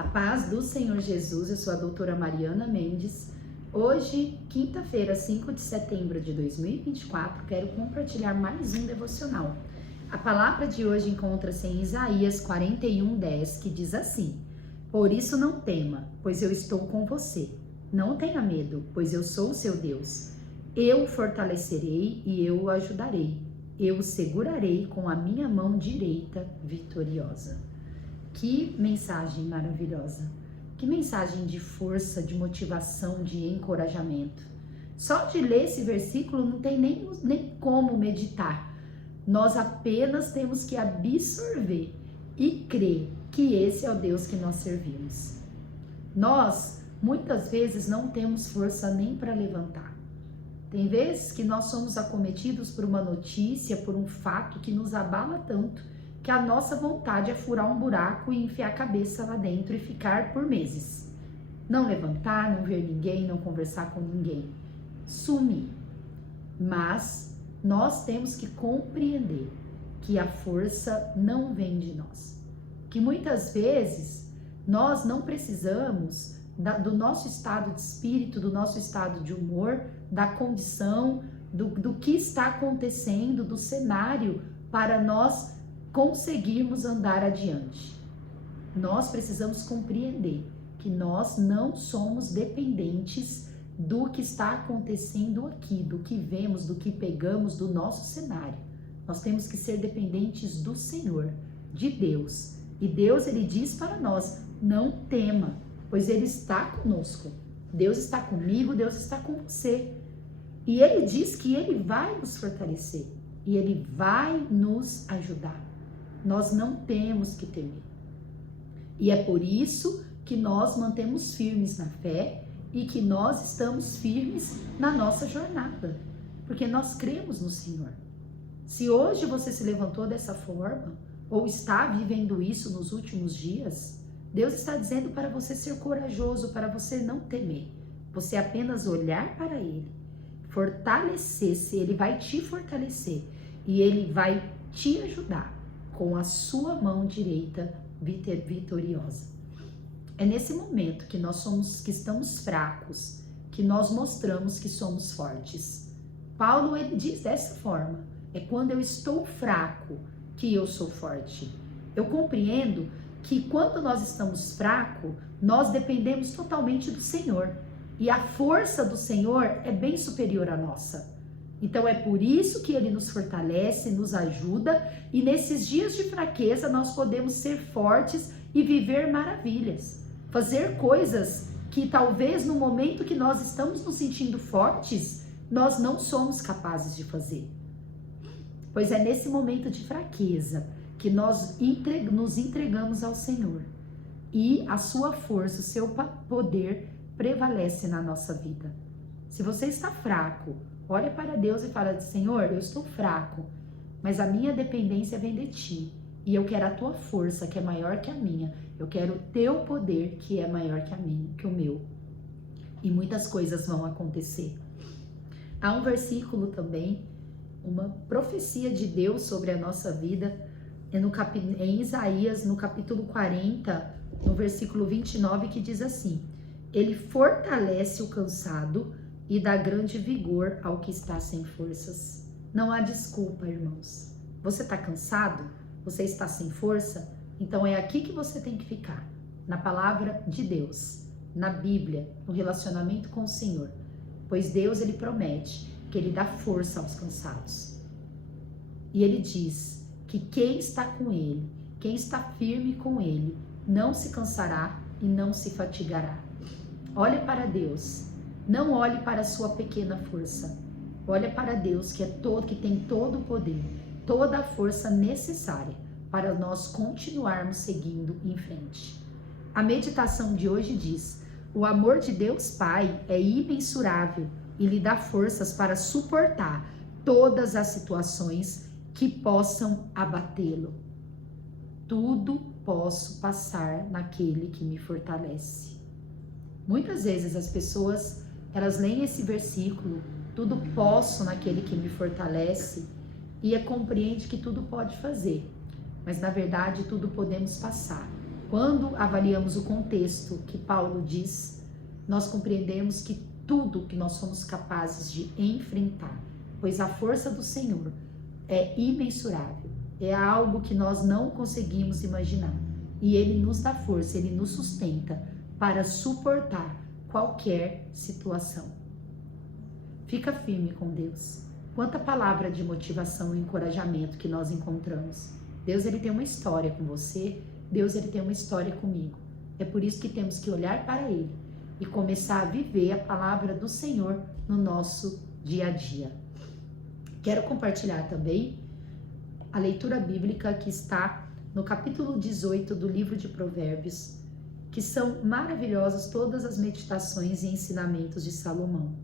A paz do Senhor Jesus, eu sou a doutora Mariana Mendes. Hoje, quinta-feira, 5 de setembro de 2024, quero compartilhar mais um devocional. A palavra de hoje encontra-se em Isaías 41:10, que diz assim: Por isso não tema, pois eu estou com você. Não tenha medo, pois eu sou o seu Deus. Eu o fortalecerei e eu o ajudarei. Eu o segurarei com a minha mão direita vitoriosa. Que mensagem maravilhosa! Que mensagem de força, de motivação, de encorajamento. Só de ler esse versículo não tem nem como meditar. Nós apenas temos que absorver e crer que esse é o Deus que nós servimos. Nós, muitas vezes, não temos força nem para levantar. Tem vezes que nós somos acometidos por uma notícia, por um fato que nos abala tanto, que a nossa vontade é furar um buraco e enfiar a cabeça lá dentro e ficar por meses. Não levantar, não ver ninguém, não conversar com ninguém. Sumir. Mas nós temos que compreender que a força não vem de nós. Que muitas vezes nós não precisamos do nosso estado de espírito, do nosso estado de humor, da condição, do que está acontecendo, do cenário, para nós conseguirmos andar adiante. Nós precisamos compreender que nós não somos dependentes do que está acontecendo aqui, do que vemos, do que pegamos, do nosso cenário. Nós temos que ser dependentes do Senhor, de Deus. E Deus, Ele diz para nós, não tema, pois Ele está conosco. Deus está comigo, Deus está com você. E Ele diz que Ele vai nos fortalecer e Ele vai nos ajudar. Nós não temos que temer. E é por isso que nós mantemos firmes na fé e que nós estamos firmes na nossa jornada, porque nós cremos no Senhor. Se hoje você se levantou dessa forma, ou está vivendo isso nos últimos dias, Deus está dizendo para você ser corajoso, para você não temer. Você apenas olhar para Ele, fortalecer-se, Ele vai te fortalecer e Ele vai te ajudar com a sua mão direita vitoriosa. É nesse momento que que estamos fracos, que nós mostramos que somos fortes. Paulo, ele diz dessa forma, é quando eu estou fraco que eu sou forte. Eu compreendo que quando nós estamos fracos, nós dependemos totalmente do Senhor. E a força do Senhor é bem superior à nossa. Então é por isso que Ele nos fortalece, nos ajuda, e nesses dias de fraqueza nós podemos ser fortes e viver maravilhas. Fazer coisas que talvez no momento que nós estamos nos sentindo fortes, nós não somos capazes de fazer. Pois é nesse momento de fraqueza que nós nos entregamos ao Senhor. E a sua força, o seu poder prevalece na nossa vida. Se você está fraco, olha para Deus e fala, Senhor, eu estou fraco, mas a minha dependência vem de Ti. E eu quero a Tua força, que é maior que a minha. Eu quero o Teu poder, que é maior que o meu. E muitas coisas vão acontecer. Há um versículo também, uma profecia de Deus sobre a nossa vida, em Isaías, no capítulo 40, no versículo 29, que diz assim: Ele fortalece o cansado e dá grande vigor ao que está sem forças. Não há desculpa, irmãos. Você está cansado? Você está sem força? Então é aqui que você tem que ficar. Na palavra de Deus, na Bíblia, no relacionamento com o Senhor. Pois Deus, Ele promete que Ele dá força aos cansados. E Ele diz que quem está com Ele, quem está firme com Ele, não se cansará e não se fatigará. Olhe para Deus. Não olhe para a sua pequena força. Olha para Deus, que tem todo o poder, toda a força necessária para nós continuarmos seguindo em frente. A meditação de hoje diz: o amor de Deus Pai é imensurável e lhe dá forças para suportar todas as situações que possam abatê-lo. Tudo posso passar naquele que me fortalece. Muitas vezes as pessoas, elas leem esse versículo, tudo posso naquele que me fortalece, e compreende que tudo pode fazer, mas na verdade tudo podemos passar. Quando avaliamos o contexto que Paulo diz, nós compreendemos que tudo que nós somos capazes de enfrentar, pois a força do Senhor é imensurável, é algo que nós não conseguimos imaginar. E Ele nos dá força, Ele nos sustenta para suportar qualquer situação. Fica firme com Deus. Quanta palavra de motivação e encorajamento que nós encontramos. Deus, Ele tem uma história com você, Deus, Ele tem uma história comigo. É por isso que temos que olhar para Ele e começar a viver a palavra do Senhor no nosso dia a dia. Quero compartilhar também a leitura bíblica que está no capítulo 18 do livro de Provérbios, que são maravilhosas todas as meditações e ensinamentos de Salomão.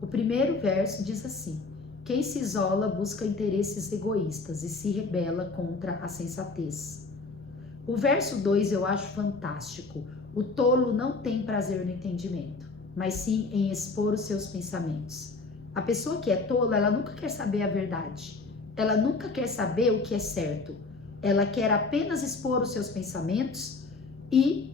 O primeiro verso diz assim: quem se isola busca interesses egoístas e se rebela contra a sensatez. O verso 2 eu acho fantástico. O tolo não tem prazer no entendimento, mas sim em expor os seus pensamentos. A pessoa que é tola, ela nunca quer saber a verdade. Ela nunca quer saber o que é certo. Ela quer apenas expor os seus pensamentos e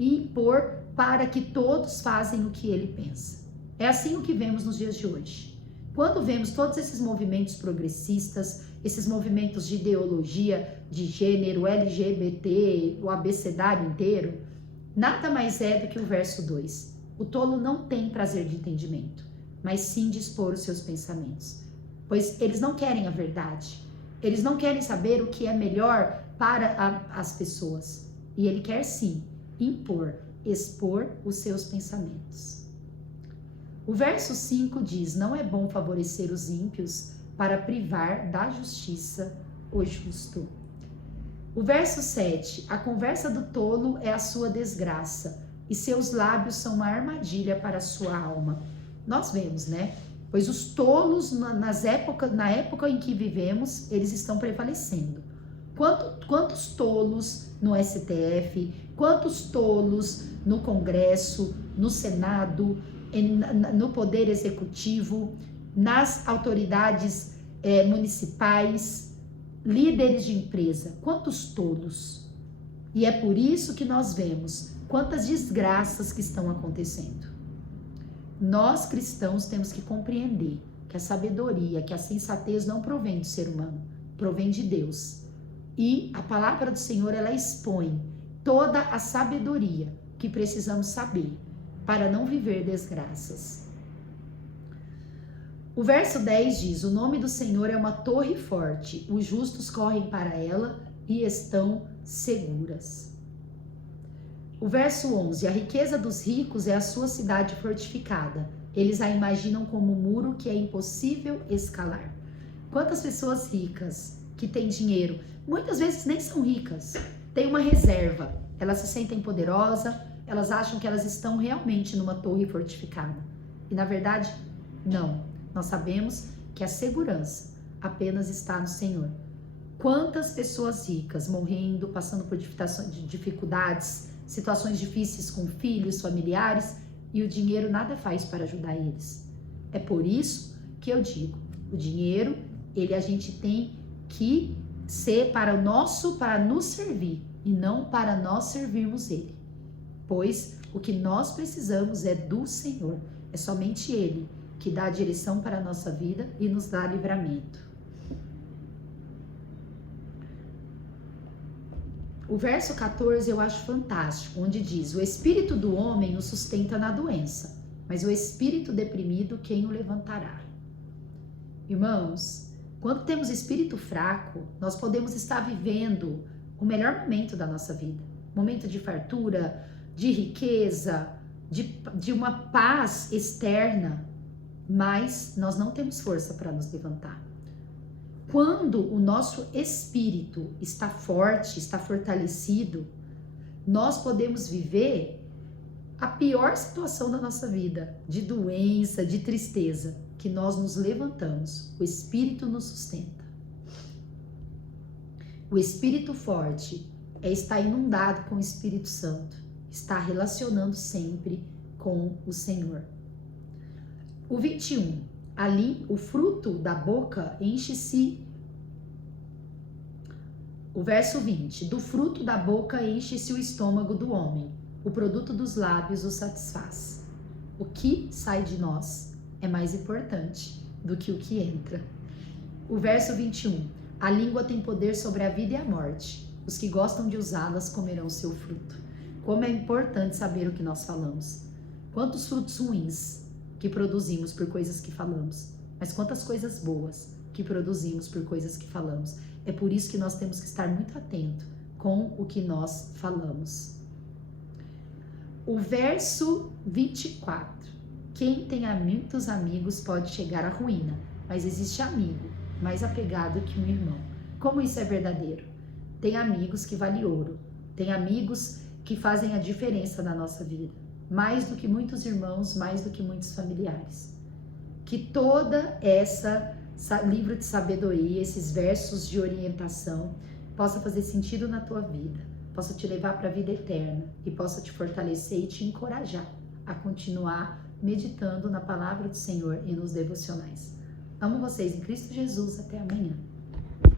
impor para que todos fazem o que ele pensa. É assim o que vemos nos dias de hoje. Quando vemos todos esses movimentos progressistas, esses movimentos de ideologia, de gênero, LGBT, o abecedário inteiro, nada mais é do que o verso 2. O tolo não tem prazer de entendimento, mas sim de expor os seus pensamentos. Pois eles não querem a verdade. Eles não querem saber o que é melhor para as pessoas. E ele quer sim impor, expor os seus pensamentos. O verso 5 diz: não é bom favorecer os ímpios para privar da justiça o justo. O verso 7: a conversa do tolo é a sua desgraça, e seus lábios são uma armadilha para a sua alma. Nós vemos, né? Pois os tolos, na época em que vivemos, eles estão prevalecendo. Quantos tolos no STF, quantos tolos no Congresso, no Senado, no Poder Executivo, nas autoridades municipais, líderes de empresa, quantos tolos. E é por isso que nós vemos quantas desgraças que estão acontecendo. Nós cristãos temos que compreender que a sabedoria, que a sensatez não provém do ser humano, provém de Deus. E a palavra do Senhor, ela expõe toda a sabedoria que precisamos saber para não viver desgraças. O verso 10 diz: o nome do Senhor é uma torre forte, os justos correm para ela e estão seguras. O verso 11: a riqueza dos ricos é a sua cidade fortificada. Eles a imaginam como um muro que é impossível escalar. Quantas pessoas ricas que têm dinheiro, muitas vezes nem são ricas, têm uma reserva. Elas se sentem poderosas, elas acham que elas estão realmente numa torre fortificada. E na verdade, não. Nós sabemos que a segurança apenas está no Senhor. Quantas pessoas ricas morrendo, passando por dificuldades, situações difíceis com filhos, familiares, e o dinheiro nada faz para ajudar eles. É por isso que eu digo, o dinheiro, a gente tem que ser para nos servir e não para nós servirmos ele. Pois o que nós precisamos é do Senhor. É somente Ele que dá a direção para a nossa vida e nos dá livramento. O verso 14 eu acho fantástico, onde diz: o espírito do homem o sustenta na doença, mas o espírito deprimido quem o levantará? Irmãos, quando temos espírito fraco, nós podemos estar vivendo o melhor momento da nossa vida. Momento de fartura, de riqueza, de uma paz externa, mas nós não temos força para nos levantar. Quando o nosso espírito está forte, está fortalecido, nós podemos viver a pior situação da nossa vida, de doença, de tristeza, que nós nos levantamos, o Espírito nos sustenta. O espírito forte está inundado com o Espírito Santo, está relacionando sempre com o Senhor. O 21, ali o fruto da boca enche-se O verso 20. Do fruto da boca enche-se o estômago do homem, o produto dos lábios o satisfaz. O que sai de nós é mais importante do que o que entra. O verso 21. A língua tem poder sobre a vida e a morte. Os que gostam de usá-las comerão seu fruto. Como é importante saber o que nós falamos. Quantos frutos ruins que produzimos por coisas que falamos, mas quantas coisas boas que produzimos por coisas que falamos. É por isso que nós temos que estar muito atento com o que nós falamos. O verso 24. Quem tem muitos amigos pode chegar à ruína, mas existe amigo mais apegado que um irmão. Como isso é verdadeiro? Tem amigos que valem ouro. Tem amigos que fazem a diferença na nossa vida. Mais do que muitos irmãos, mais do que muitos familiares. Que toda essa livro de sabedoria, esses versos de orientação, possa fazer sentido na tua vida, possa te levar para a vida eterna e possa te fortalecer e te encorajar a continuar meditando na palavra do Senhor e nos devocionais. Amo vocês em Cristo Jesus. Até amanhã.